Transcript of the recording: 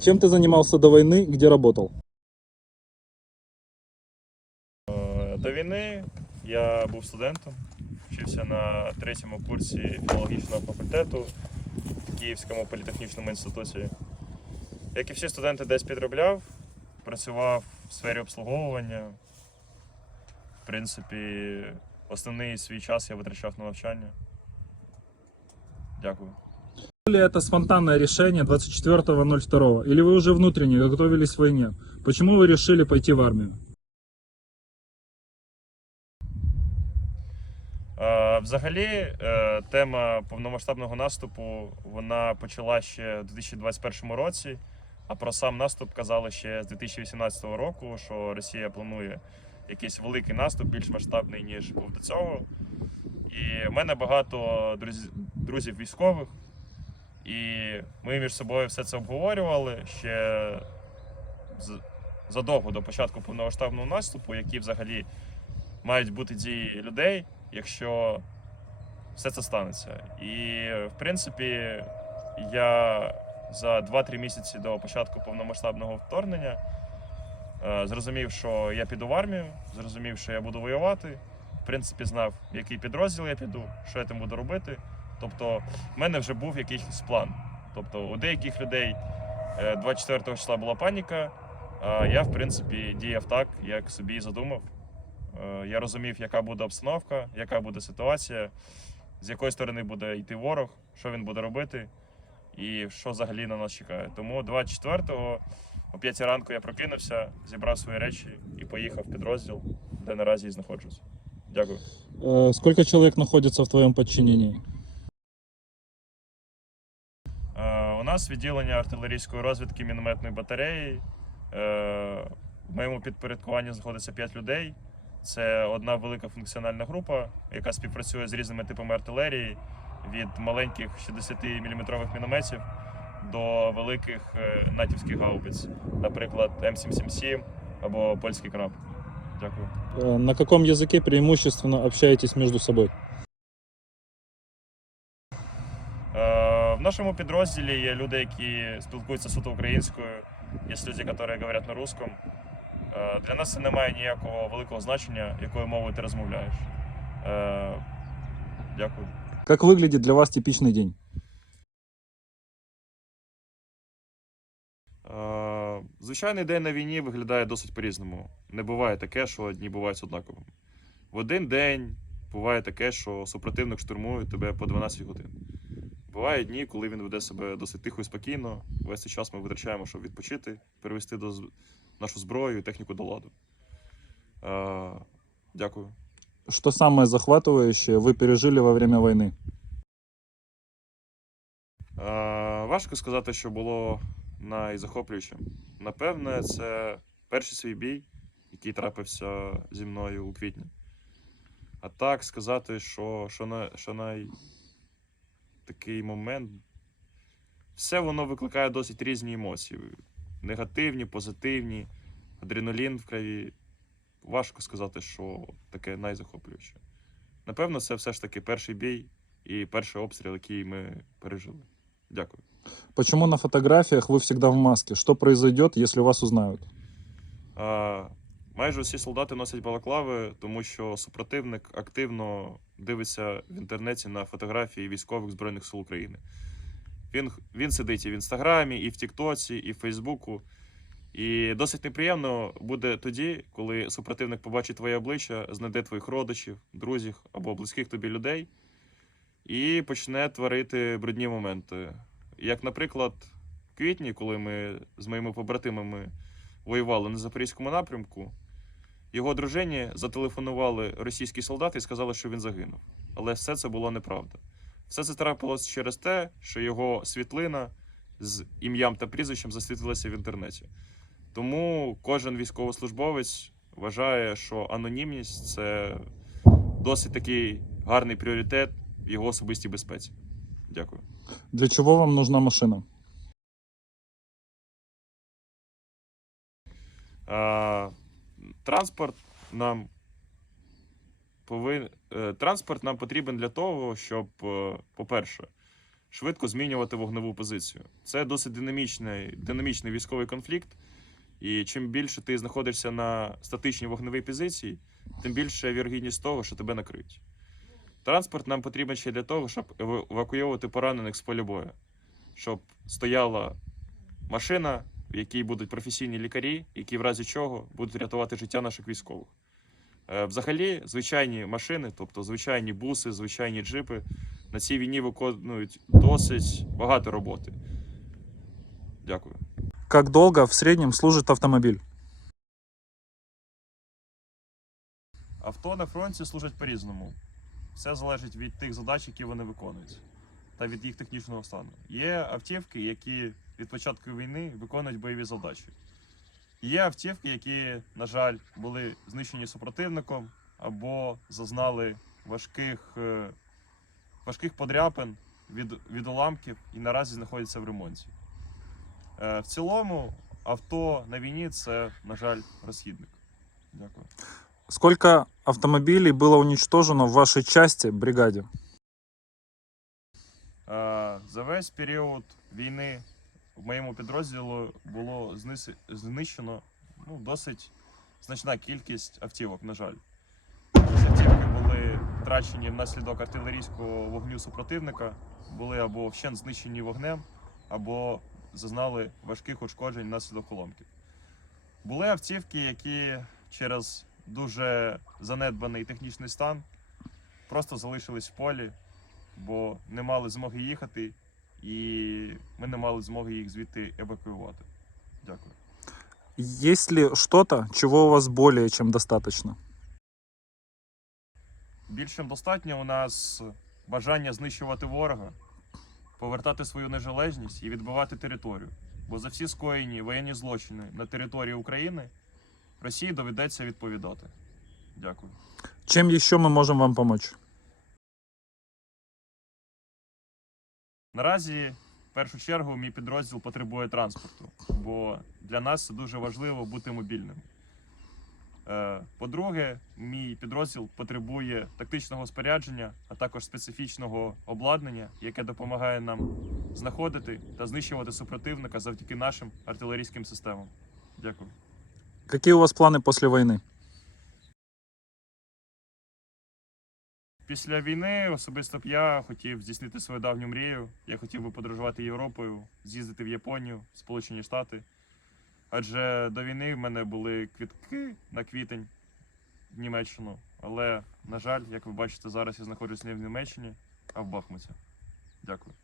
Чем ты занимался до войны, где работал? До війни я був студентом, вчився на третьому курсі філологічного факультету в Київському політехнічному інституті. Як і всі студенти, десь підробляв, працював в сфері обслуговування. В принципі, основний свій час я витрачав на навчання. Дякую. Или это спонтанное решение 24.02? Или вы уже внутренне готовились к войне? Почему вы решили пойти в армию? Взагалі, тема повномасштабного наступу, вона почала ще в 2021 році, а про сам наступ казали ще з 2018 року, що Росія планує якийсь великий наступ, більш масштабний, ніж був до цього. І в мене багато друзів військових, і ми між собою все це обговорювали ще задовго до початку повномасштабного наступу, які взагалі мають бути дії людей, якщо все це станеться. І, в принципі, я за 2-3 місяці до початку повномасштабного вторгнення зрозумів, що я піду в армію, зрозумів, що я буду воювати, в принципі, знав, в який підрозділ я піду, що я там буду робити. Тобто, в мене вже був якийсь план. Тобто, у деяких людей 24 числа була паніка, а я, в принципі, діяв так, як собі задумав. Я розумів, яка буде обстановка, яка буде ситуація, з якої сторони буде йти ворог, що він буде робити і що взагалі на нас чекає. Тому 24-го о 5 ранку я прокинувся, зібрав свої речі і поїхав в підрозділ, де наразі і знаходжусь. Дякую. Сколько человек находится в твоем подчинении? У нас відділення артилерійської розвідки мінометної батареї. В моєму підпорядкуванні знаходиться 5 людей. Це одна велика функціональна група, яка співпрацює з різними типами артилерії, від маленьких 60-мм мінометів до великих натівських гаубиць, наприклад, М777 або польський краб. Дякую. На каком языке преимущественно общаетесь между собой? В нашому підрозділі є люди, які спілкуються суто українською, є люди, які говорять на русском. Для нас це не має ніякого великого значення, якою мовою ти розмовляєш. Дякую. Как выглядит для вас типичный день? Звичайний день на війні виглядає досить по-різному. Не буває таке, що дні бувають однаковими. В один день буває таке, що супротивник штурмує тебе по 12 годин. Бувають дні, коли він веде себе досить тихо і спокійно. Весь цей час ми витрачаємо, щоб відпочити, перевести нашу зброю і техніку до ладу. Дякую. Что самое захватывающее вы пережили во время войны? Важко сказати, що було найзахоплюючим. Напевне, це перший свій бій, який трапився зі мною у квітні. А так сказати, що такий момент, все воно викликає досить різні емоції. Негативні, позитивні, адреналін в крові. Важко сказати, що таке найзахоплююче. Напевно, це все ж таки перший бій і перший обстріл, який ми пережили. Дякую. Почему на фотографиях вы всегда в маске? Что произойдет, если вас узнают? Майже усі солдати носять балаклави, тому що супротивник активно дивиться в інтернеті на фотографії військових Збройних сил України. Він сидить і в Інстаграмі, і в Тіктоці, і в Фейсбуку. І досить неприємно буде тоді, коли супротивник побачить твоє обличчя, знайде твоїх родичів, друзів або близьких тобі людей і почне творити брудні моменти. Як, наприклад, в квітні, коли ми з моїми побратимами воювали на Запорізькому напрямку, його дружині зателефонували російські солдати і сказали, що він загинув. Але все це було неправда. Все це трапилось через те, що його світлина з ім'ям та прізвищем засвітилася в інтернеті. Тому кожен військовослужбовець вважає, що анонімність – це досить такий гарний пріоритет в його особистій безпеці. Дякую. Для чего вам нужна машина? Транспорт нам потрібен для того, щоб, по-перше, швидко змінювати вогневу позицію. Це досить динамічний військовий конфлікт, і чим більше ти знаходишся на статичній вогневій позиції, тим більше вірогідність того, що тебе накриють. Транспорт нам потрібен ще для того, щоб евакуювати поранених з поля бою, щоб стояла машина, в якій будуть професійні лікарі, які в разі чого будуть рятувати життя наших військових. Взагалі, звичайні машини, тобто звичайні буси, звичайні джипи, на цій війні виконують досить багато роботи. Дякую. Как долго в среднем служит автомобиль? Авто на фронті служать по-різному. Все залежить від тих задач, які вони виконують, та від їх технічного стану. Є автівки, які від початку війни виконують бойові задачі. Є автівки, які, на жаль, були знищені супротивником або зазнали важких подряпин від уламків і наразі знаходяться в ремонті. В цілому, авто на війні – це, на жаль, розхідник. Дякую. Сколько автомобилей было уничтожено в вашей части, бригаде? За весь період війни в моєму підрозділу було знищено досить значна кількість автівок, на жаль. Ці автівки були втрачені внаслідок артилерійського вогню супротивника, були або вщент знищені вогнем, або зазнали важких ушкоджень внаслідок уламків. Були автівки, які через дуже занедбаний технічний стан просто залишились в полі, бо не мали змоги їхати, і ми не мали змоги їх звідти евакуювати. Дякую. Есть ли что-то, чего у вас более чем достаточно? Більш чим достатньо у нас бажання знищувати ворога, повертати свою незалежність і відбивати територію. Бо за всі скоєні воєнні злочини на території України Росії доведеться відповідати. Дякую. Чем еще мы можем вам помочь? Наразі, в першу чергу, мій підрозділ потребує транспорту, бо для нас це дуже важливо бути мобільним. По-друге, мій підрозділ потребує тактичного спорядження, а також специфічного обладнання, яке допомагає нам знаходити та знищувати супротивника завдяки нашим артилерійським системам. Дякую. Какие у вас планы после войны? Після війни особисто б я хотів здійснити свою давню мрію. Я хотів би подорожувати Європою, з'їздити в Японію, в Сполучені Штати. Адже до війни в мене були квитки на квітень в Німеччину. Але, на жаль, як ви бачите, зараз я знаходжусь не в Німеччині, а в Бахмуті. Дякую.